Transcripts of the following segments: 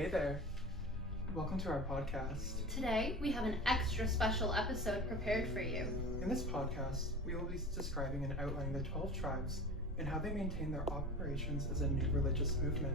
Hey there. Welcome to our podcast. Today, we have an extra special episode prepared for you. In this podcast, we will be describing and outlining the 12 tribes and how they maintain their operations as a new religious movement.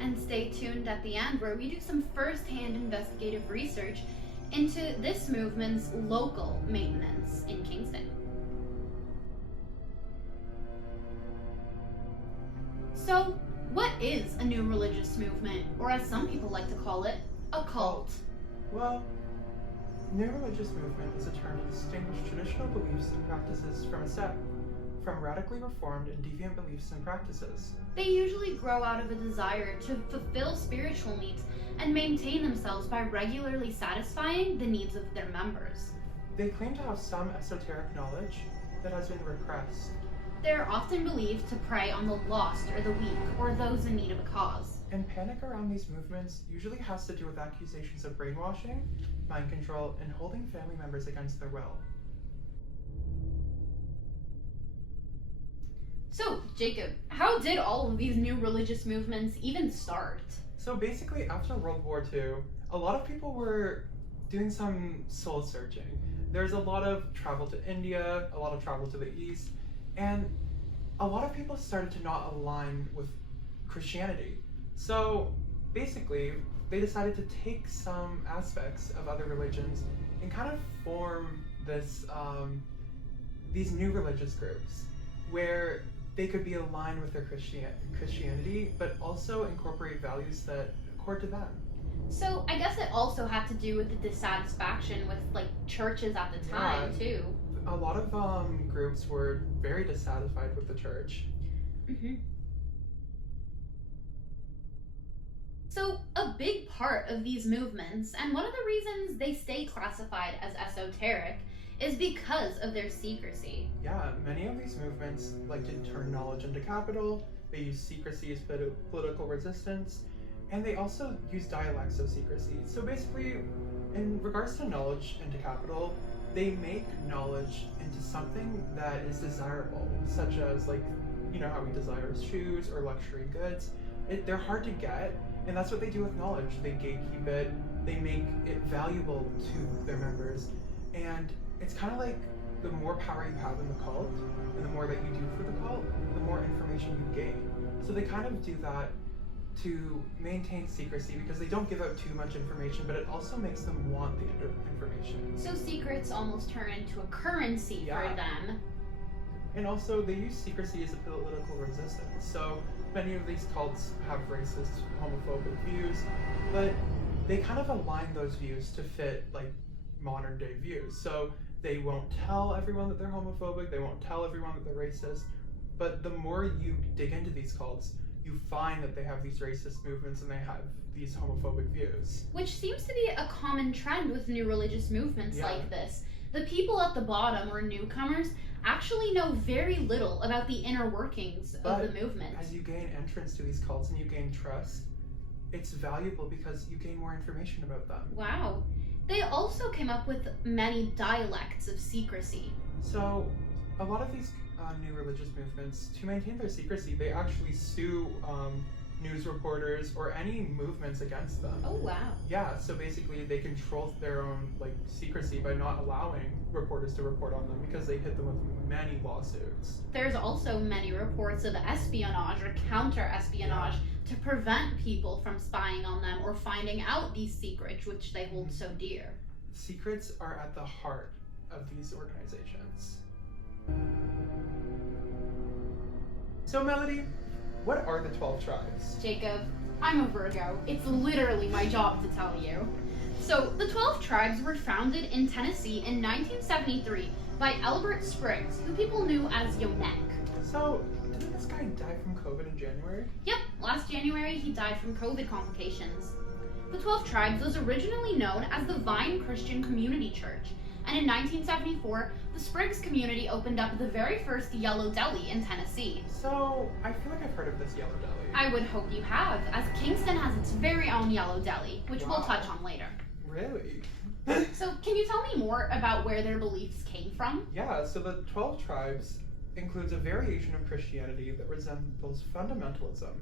And stay tuned at the end where we do some first-hand investigative research into this movement's local maintenance in Kingston. So, what is a new religious movement, or as some people like to call it, a cult? Well, new religious movement is a term to distinguish traditional beliefs and practices from a sect, from radically reformed and deviant beliefs and practices. They usually grow out of a desire to fulfill spiritual needs and maintain themselves by regularly satisfying the needs of their members. They claim to have some esoteric knowledge that has been repressed. They're often believed to prey on the lost or the weak or those in need of a cause. And panic around these movements usually has to do with accusations of brainwashing, mind control, and holding family members against their will. So, Jacob, how did all of these new religious movements even start? So basically, after World War II, a lot of people were doing some soul searching. There's a lot of travel to India, a lot of travel to the East, and a lot of people started to not align with Christianity. So basically, they decided to take some aspects of other religions and kind of form these new religious groups where they could be aligned with their Christianity, but also incorporate values that accord to them. So, I guess it also had to do with the dissatisfaction with, churches at the time, too. A lot of groups were very dissatisfied with the church. Mm-hmm. So, a big part of these movements, and one of the reasons they stay classified as esoteric, is because of their secrecy. Yeah, many of these movements like to turn knowledge into capital, they use secrecy as political resistance, and they also use dialects of secrecy. So basically, in regards to knowledge into capital, they make knowledge into something that is desirable, such as how we desire shoes or luxury goods. They're hard to get, and that's what they do with knowledge. They gatekeep it, they make it valuable to their members, and it's kind of like the more power you have in the cult, and the more that you do for the cult, the more information you gain. So they kind of do that to maintain secrecy because they don't give out too much information, but it also makes them want the information. So secrets almost turn into a currency for them. And also they use secrecy as a political resistance. So many of these cults have racist, homophobic views, but they kind of align those views to fit modern day views. So they won't tell everyone that they're homophobic, they won't tell everyone that they're racist, but the more you dig into these cults, you find that they have these racist movements and they have these homophobic views. Which seems to be a common trend with new religious movements like this. The people at the bottom, or newcomers, actually know very little about the inner workings of the movement. As you gain entrance to these cults and you gain trust, it's valuable because you gain more information about them. Wow. They also came up with many dialects of secrecy. So, a lot of these new religious movements, to maintain their secrecy, they actually sue news reporters or any movements against them. Oh, wow. Yeah, so basically they control their own secrecy by not allowing reporters to report on them because they hit them with many lawsuits. There's also many reports of espionage or counter-espionage to prevent people from spying on them or finding out these secrets which they hold so dear. Secrets are at the heart of these organizations. So Melody, what are the 12 tribes? Jacob, I'm a Virgo. It's literally my job to tell you. So, the 12 tribes were founded in Tennessee in 1973 by Albert Spriggs, who people knew as Yonek. So, didn't this guy die from COVID in January? Yep, last January he died from COVID complications. The 12 tribes was originally known as the Vine Christian Community Church, and in 1974, the Spriggs community opened up the very first Yellow Deli in Tennessee. So, I feel like I've heard of this Yellow Deli. I would hope you have, as Kingston has its very own Yellow Deli, which we'll touch on later. Really? So, can you tell me more about where their beliefs came from? Yeah, so the 12 tribes includes a variation of Christianity that resembles fundamentalism.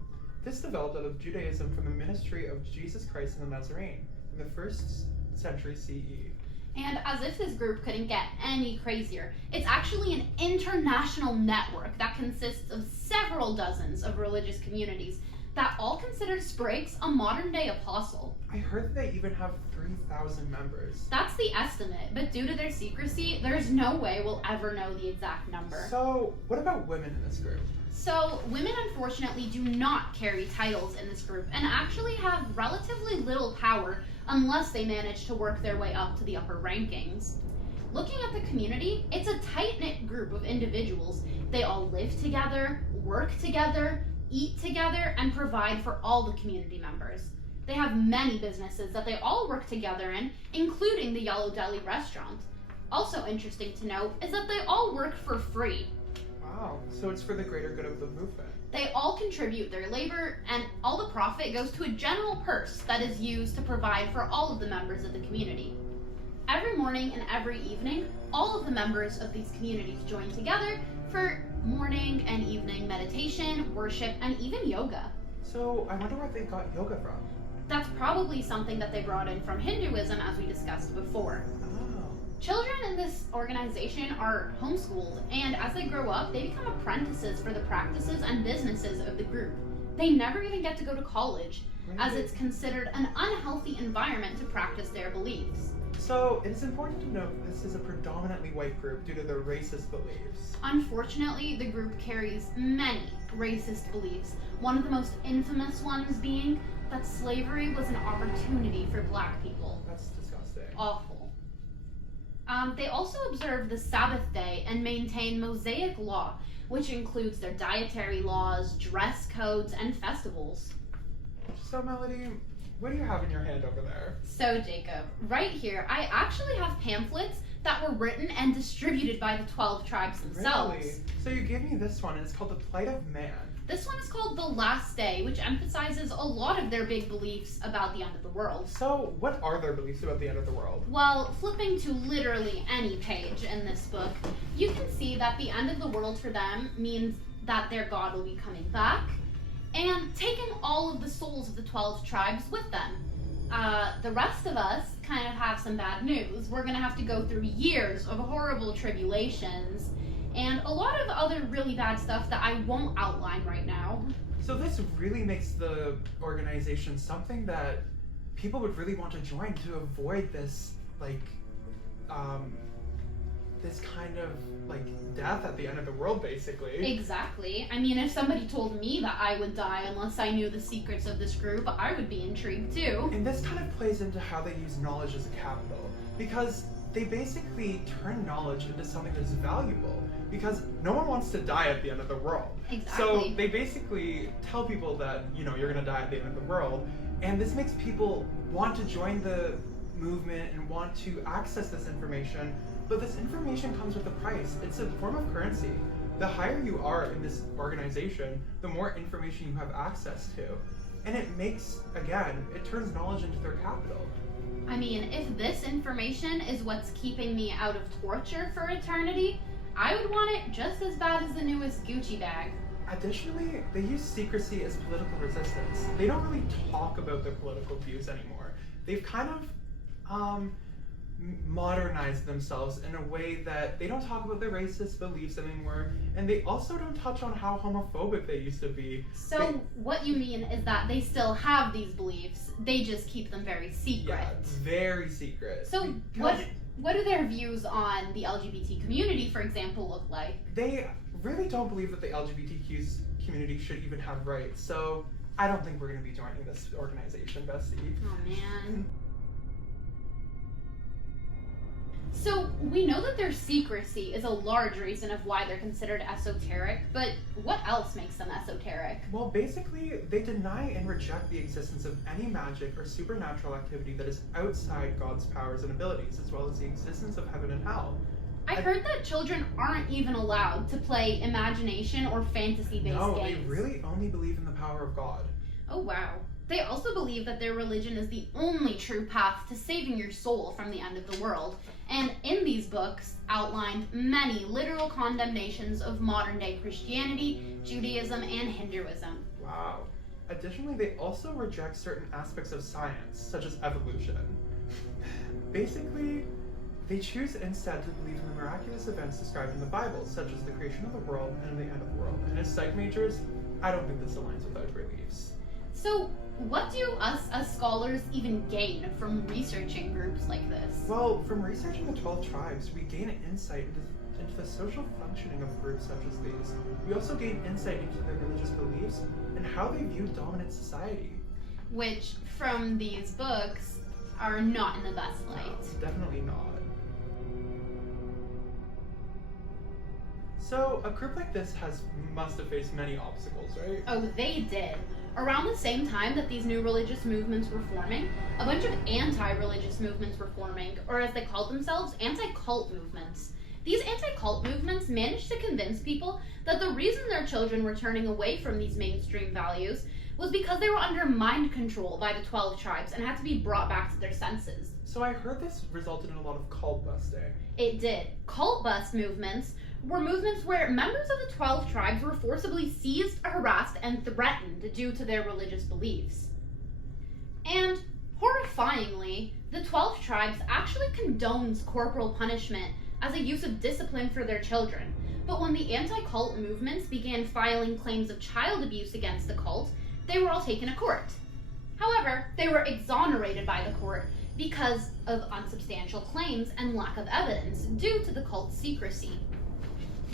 This developed out of Judaism from the ministry of Jesus Christ and the Nazarene in the 1st century CE. And as if this group couldn't get any crazier, it's actually an international network that consists of several dozens of religious communities that all consider Spriggs a modern-day apostle. I heard that they even have 3,000 members. That's the estimate, but due to their secrecy, there's no way we'll ever know the exact number. So, what about women in this group? So, women unfortunately do not carry titles in this group and actually have relatively little power unless they manage to work their way up to the upper rankings. Looking at the community, it's a tight-knit group of individuals. They all live together, work together, eat together, and provide for all the community members. They have many businesses that they all work together in, including the Yellow Deli restaurant. Also interesting to note is that they all work for free. Wow, so it's for the greater good of the movement. They all contribute their labor, and all the profit goes to a general purse that is used to provide for all of the members of the community. Every morning and every evening, all of the members of these communities join together for morning and evening meditation, worship, and even yoga. So, I wonder where they got yoga from. That's probably something that they brought in from Hinduism, as we discussed before. Oh. Children in this organization are homeschooled, and as they grow up, they become apprentices for the practices and businesses of the group. They never even get to go to college, as it's considered an unhealthy environment to practice their beliefs. So, it's important to note this is a predominantly white group due to their racist beliefs. Unfortunately, the group carries many racist beliefs, one of the most infamous ones being that slavery was an opportunity for black people. That's disgusting. Awful. They also observe the Sabbath day and maintain Mosaic law, which includes their dietary laws, dress codes, and festivals. So, Melody, what do you have in your hand over there? So, Jacob, right here, I actually have pamphlets that were written and distributed by the 12 tribes themselves. Really? So you gave me this one, and it's called The Plight of Man. This one is called The Last Day, which emphasizes a lot of their big beliefs about the end of the world. So, what are their beliefs about the end of the world? Well, flipping to literally any page in this book, you can see that the end of the world for them means that their God will be coming back and taking all of the souls of the 12 tribes with them. The rest of us kind of have some bad news. We're going to have to go through years of horrible tribulations and a lot of other really bad stuff that I won't outline right now. So this really makes the organization something that people would really want to join to avoid this, this kind of, death at the end of the world, basically. Exactly. I mean, if somebody told me that I would die unless I knew the secrets of this group, I would be intrigued too. And this kind of plays into how they use knowledge as a capital, because they basically turn knowledge into something that's valuable, because no one wants to die at the end of the world. Exactly. So they basically tell people that, you're going to die at the end of the world, and this makes people want to join the movement and want to access this information, but this information comes with a price. It's a form of currency. The higher you are in this organization, the more information you have access to. And it makes, again, it turns knowledge into their capital. I mean, if this information is what's keeping me out of torture for eternity, I would want it just as bad as the newest Gucci bag. Additionally, they use secrecy as political resistance. They don't really talk about their political views anymore. They've kind of modernized themselves in a way that they don't talk about their racist beliefs anymore, and they also don't touch on how homophobic they used to be. So what you mean is that they still have these beliefs, they just keep them very secret. Yeah, very secret. So Because what do their views on the LGBT community, for example, look like? they really don't believe that the LGBTQ community should even have rights, so I don't think we're going to be joining this organization, Bessie. Oh man. So we know that their secrecy is a large reason of why they're considered esoteric, but what else makes them esoteric? Well, basically, they deny and reject the existence of any magic or supernatural activity that is outside God's powers and abilities, as well as the existence of heaven and hell. I heard that children aren't even allowed to play imagination or fantasy-based No, games. they really only believe in the power of God. Oh wow. They also believe that their religion is the only true path to saving your soul from the end of the world. And in these books outlined many literal condemnations of modern-day Christianity, Judaism, and Hinduism. Wow. Additionally, they also reject certain aspects of science, such as evolution. Basically, they choose instead to believe in the miraculous events described in the Bible, such as the creation of the world and the end of the world. And as psych majors, I don't think this aligns with our beliefs. So, what do us as scholars even gain from researching groups like this? Well, from researching the 12 tribes, we gain an insight into the social functioning of groups such as these. We also gain insight into their religious beliefs and how they view dominant society. Which, from these books, are not in the best light. No, definitely not. So, a group like this must have faced many obstacles, right? Oh, they did. Around the same time that these new religious movements were forming, a bunch of anti-religious movements were forming, or as they called themselves, anti-cult movements. These anti-cult movements managed to convince people that the reason their children were turning away from these mainstream values was because they were under mind control by the 12 tribes and had to be brought back to their senses. So I heard this resulted in a lot of cult busting. It did. Cult bust movements were movements where members of the 12 tribes were forcibly seized, harassed, and threatened due to their religious beliefs. And, horrifyingly, the 12 tribes actually condones corporal punishment as a use of discipline for their children. But when the anti-cult movements began filing claims of child abuse against the cult, they were all taken to court. However, they were exonerated by the court because of unsubstantial claims and lack of evidence due to the cult's secrecy.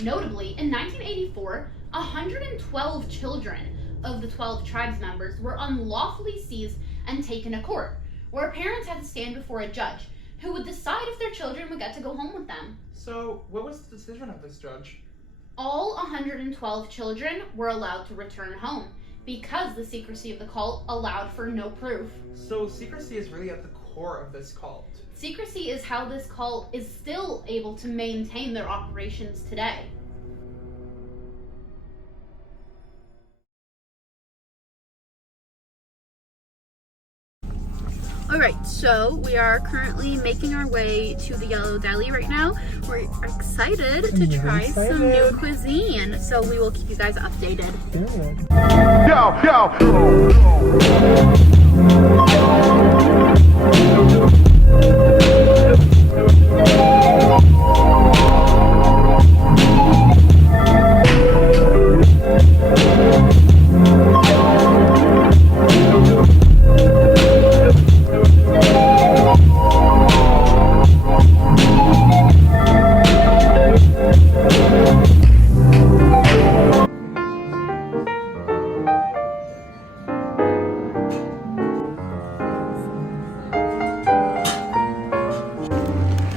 Notably, in 1984, 112 children of the 12 tribes members were unlawfully seized and taken to court, where parents had to stand before a judge who would decide if their children would get to go home with them. So, what was the decision of this judge? All 112 children were allowed to return home because the secrecy of the cult allowed for no proof. So, secrecy is really at the core of this cult. Secrecy is how this cult is still able to maintain their operations today. Alright, so we are currently making our way to the Yellow Deli right now. We're excited to try some new cuisine, so we will keep you guys updated.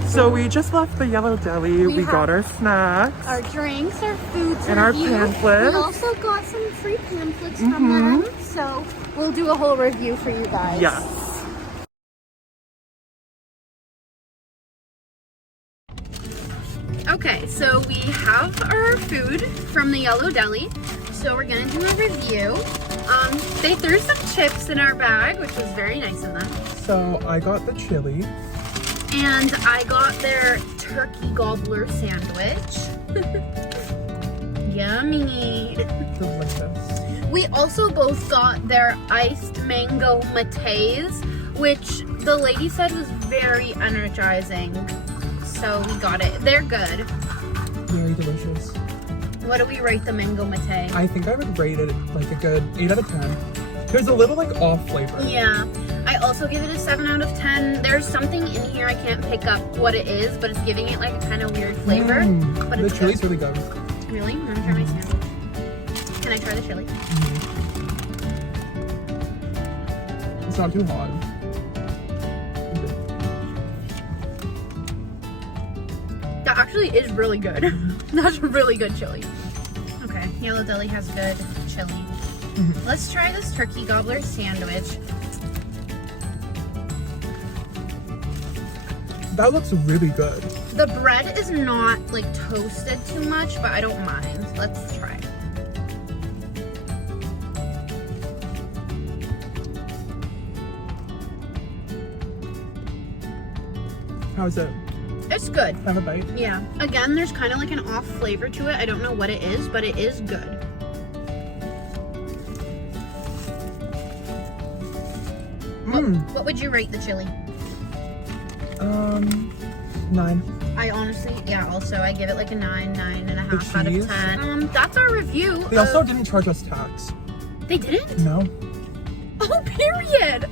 So we just left the Yellow Deli. We got our snacks. Our drinks, our foods, and our pamphlets. We also got some free pamphlets from them, so we'll do a whole review for you guys. Yes. Okay, so we have our food from the Yellow Deli, so we're gonna do a review. They threw some chips in our bag, which was very nice of them. So I got the chili. And I got their turkey gobbler sandwich. Yummy. Delicious. We also both got their iced mango mates, which the lady said was very energizing. So we got it. They're good. Very delicious. What do we rate the mango mate? I think I would rate it like a good 8 out of 10. There's a little like off flavor. Yeah. I also give it a 7 out of 10. There's something in here, I can't pick up what it is, but it's giving it like a kind of weird flavor. But the it's chili's good. really good. Really? I'm gonna try my sandwich. Can I try the chili? It's not too hot. That actually is really good. That's really good chili. Okay, Yellow Deli has good chili. Let's try this turkey gobbler sandwich. That looks really good. The bread is not like toasted too much, but I don't mind. Let's try. How is it? It's good. Have a bite? Yeah. Again, there's kind of like an off flavor to it. I don't know what it is, but it is good. What would you rate the chili? 9. I honestly, also I give it like a 9.5 The out of cheese? 10. That's our review. They also didn't charge us tax. They didn't? No. Oh, period.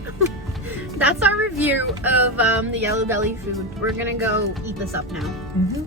That's our review of the Yellow Belly food. We're gonna go eat this up now. Mm-hmm.